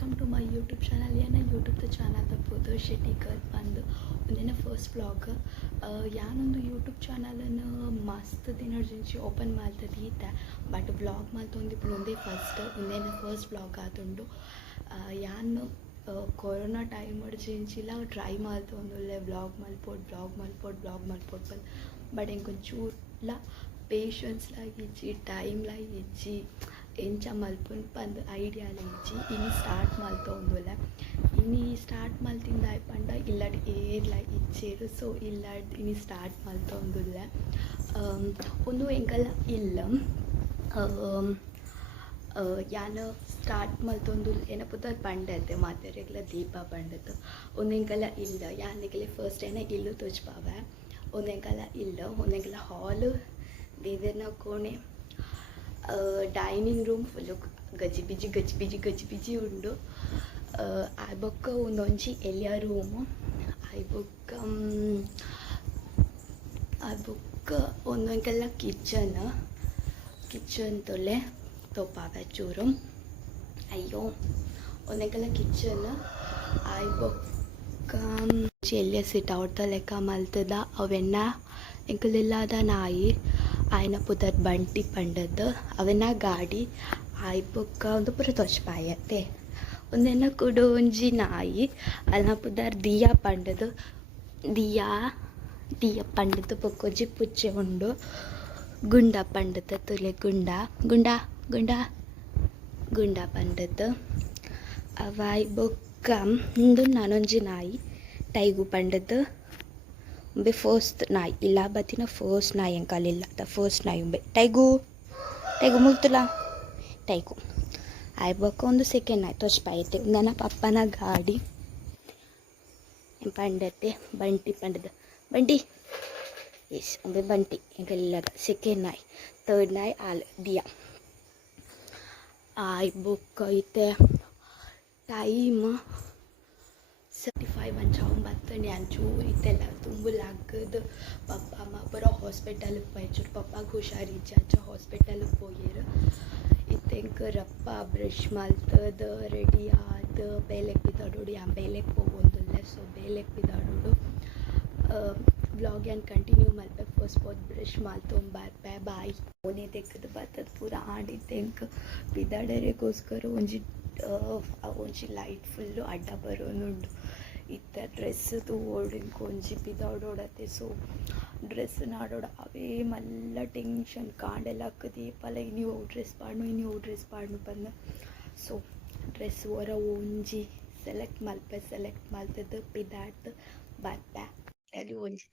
Welcome to my YouTube channel. ಯೂಟ್ಯೂಬ್ದ channel ತಪ್ಪೋದು ಶೆಟ್ಟಿಕರ್ ಬಂದು ಒಂದೇನ ಫಸ್ಟ್ ವ್ಲಾಗ್ ಯಾನೊಂದು ಯೂಟ್ಯೂಬ್ ಚಾನಲನ್ನು ಮಸ್ತ್ ದಿನರ್ಜಿಂಚಿ ಓಪನ್ ಮಾಡ್ತದೀತೆ ಬಟ್ ವ್ಲಾಗ್ ಮಲ್ತೊಂದಿಪ್ಪು ಒಂದೇ ಫಸ್ಟ್ ವ್ಲಾಗ್ ಆತುಂಡು. ಯಾನು ಕೊರೋನಾ ಟೈಮ್ ಅಡ್ಜಿಂಚಿಲ್ಲ ಟ್ರೈ ಮಾಡ್ತೊಂದುಲ್ಲೆ ವ್ಲಾಗ್ ಮಲ್ಪೋಡು ಬಟ್ ಎಂಕೊಂಚೂರ್ಲ ಪೇಷನ್ಸ್ಲಾಗಿಜ್ಜಿ ಟೈಮ್ಲಾಗಿಜ್ಜಿ ಎಂಚ ಮಲ್ಪುನ್ ಪಂದ್ ಐಡಿಯಾಲ ಇಜ್ಜಿ ಇನಿ ಸ್ಟಾರ್ಟ್ ಮಲ್ತೊಂದುಲ್ಲೆ. ಇನಿ ಸ್ಟಾರ್ಟ್ ಮಲ್ತಿಂದ ಆಯ್ಪಂಡ ಇಲ್ಲಡ್ ಏರ್ಲ ಇಜ್ಜೆರು ಸೊ ಇಲ್ಲಡ್ ಇನಿ ಸ್ಟಾರ್ಟ್ ಮಲ್ತೊಂದುಲ್ಲೆ. ಒಂದು ಎಂಕಲ್ಲ ಇಲ್ಲ ಯಾನು ಸ್ಟಾರ್ಟ್ ಮಲ್ತೊಂದು ಏನಪ್ಪುತ್ತ ಪಂಡತೆ ಮಾತೆರೆಗ್ಲ ದೀಪ ಪಂಡದು ಒಂದೆಂಕಲ್ಲ ಇಲ್ಲ ಯಾನೆಗ್ಲೆ ಫಸ್ಟ್ ಏನ ಇಲ್ಲು ತೋಜ್ಪಾವೆ ಒಂದೆಂಕಲ್ಲ ಇಲ್ಲ ಒಂದೆಂಕಲ್ಲ ಹಾಲು ದೇದೆರ್ನ ಕೋಣೆ ಡೈನಿಂಗ್ ರೂಮ್ ಫುಲ್ಲು ಗಜಿಬಿಜಿ ಉಂಡು. ಆಯ್ಬೊಕ್ಕ ಒಂದೊಂಜಿ ಎಲಿಯ ರೂಮು ಆಯ್ಬೊಕ್ಕ ಒಂದೊಂಕಲ್ಲ ಕಿಚನ್ ತೊಲೆ ತೋಪಾವೆ ಚೂರು ಅಯ್ಯೋ ಒಂದೆಂಕಲ್ಲ ಕಿಚನ್ ಆಯ್ಬೊಕ್ಕ ಎಲ್ಲಿಯ ಸಿಟ್ ಔಟ್ ಲೆಕ್ಕ ಮಲ್ತದ ಅವೆನ್ನ ಎಂಕಲಿಲ್ಲದ ನಾಯಿ ಆಯ್ನ ಪುದರ್ ಬಂಟಿ ಪಂಡದು ಅವನ್ನ ಗಾಡಿ ಆಯ್ಬೊಕ್ಕ ಒಂದು ಪುರ ತೊಚ್ಪಾಯತ್ತೆ ಒಂದೆನ್ನ ಕುಡು ಒಂಜಿ ನಾಯಿ ಅಲ್ನ ಪುದರ್ ದಿಯ ಪಂಡದು ದಿಯ ಪಂಡದು ಪೊಕ್ಕೊಂಜಿ ಪುಚ್ಚೆ ಉಂಡು. ಗುಂಡ ಪಂಡದು ತುಲೆ ಗುಂಡ ಪಂಡದು ಅವ ಆಯ್ಬೊಕ್ಕ ಇಂದು ನಾನೊಂಜಿ ನಾಯಿ ಟೈಗು ಪಂಡದು ಉಂಬೆ ಫಸ್ಟ್ ನಾಯಿ ಇಲ್ಲ ಬತ್ತಿನ ಫಸ್ಟ್ ನಾಯಿ ಎಂಕಲಿಲ್ಲ ದ ಫಸ್ಟ್ ನಾಯಿ ಉಂಬೆ ಟೈಗು ಮುಲ್ತುಲ ಟೈಗು ಆಯ್ಬೊಕ್ಕ ಒಂದು ಸೆಕೆಂಡ್ ನಾಯಿ ತೊಚ್ಪಾಯತ್ತೆ ನನ್ನ ಪಪ್ಪನ ಗಾಡಿ ಪಂಡತ್ತೆ ಬಂಟಿ ಪಂಡದು ಬಂಟಿ ಎಸ್ ಉಂಬೆ ಬಂಟಿ ಎಂಕಲಿಲ್ಲದ ಸೆಕೆಂಡ್ ನಾಯಿ ಥರ್ಡ್ ನಾಯಿ ಆಲ್ ದಿಯಾ ಆಯ್ಬೊಕ್ಕ ಐತೆ ಟೈಮ್ 75 ಅಂಚಾವು ಬತ್ತಂಡು ಅಂಚೂರು ಇತ್ತೆಲ್ಲ ತುಂಬುಲಾಗದು ಪಪ್ಪ ಅಮ್ಮ ಪೂರ ಹಾಸ್ಪಿಟಲ್ಗೆ ಪೋಯ್ಚೂರು ಪಪ್ಪಗೆ ಹುಷಾರಿಜ್ಜಿ ಅಂಚ ಹಾಸ್ಪಿಟಲ್ಗೆ ಪೋಯೆರು ಇತ್ತೆಂಕ ರಪ್ಪ ಬ್ರಷ್ ಮಲ್ತದ ರೆಡಿ ಆದ ಬೇಲೆಗೆ ಬಿದ್ದಾಡೋಡು ಯಾನ್ ಬೇಲೆಗೆ ಹೋಗೋದಿಲ್ಲ ಸೊ ಬೇಲೆಗೆ ಬಿದ್ದಾಡೋಡು ವ್ಲಾಗ್ ಏನು ಕಂಟಿನ್ಯೂ ಮಲ್ಪೆ ಫಸ್ಟ್ ಪೋದು ಬ್ರಷ್ ಮಲ್ತೊಂಬರ್ಪೆ ಬಾಯಿ ಓನೇ ತೆಗೆದು ಬರ್ತದ ಪೂರ ಆಡಿದ್ದೆಂಕ ಬಿದ್ದಾಡರೆಗೋಸ್ಕರ ಒಂಜಿ ಲೈಟ್ ಫುಲ್ಲು ಅಡ್ಡ ಬರೋನುಂಡು ಇತ್ತ ಡ್ರೆಸ್ಸದು ಓಡಿಂಕ ಒಂಜಿ ಬಿದ್ದಾಡೋಡತ್ತೆ ಸೊ ಡ್ರೆಸ್ ನಾಡೋಡ ಅವೇ ಮಲ್ಲ ಟೆನ್ಷನ್ ಕಾಂಡೆಲ್ಲ ದೀಪಲ ನೀವು ಡ್ರೆಸ್ ಪಾಡ್ನು ಬಂದ ಸೊ ಡ್ರೆಸ್ ಹೊರ ಒಂಜಿ ಸೆಲೆಕ್ಟ್ ಮಲ್ತದ್ದು ಬಿದ್ದಾಡ್ದು ಬರ್ಪೆ ಅಲ್ಲಿ ಒಂಜಿ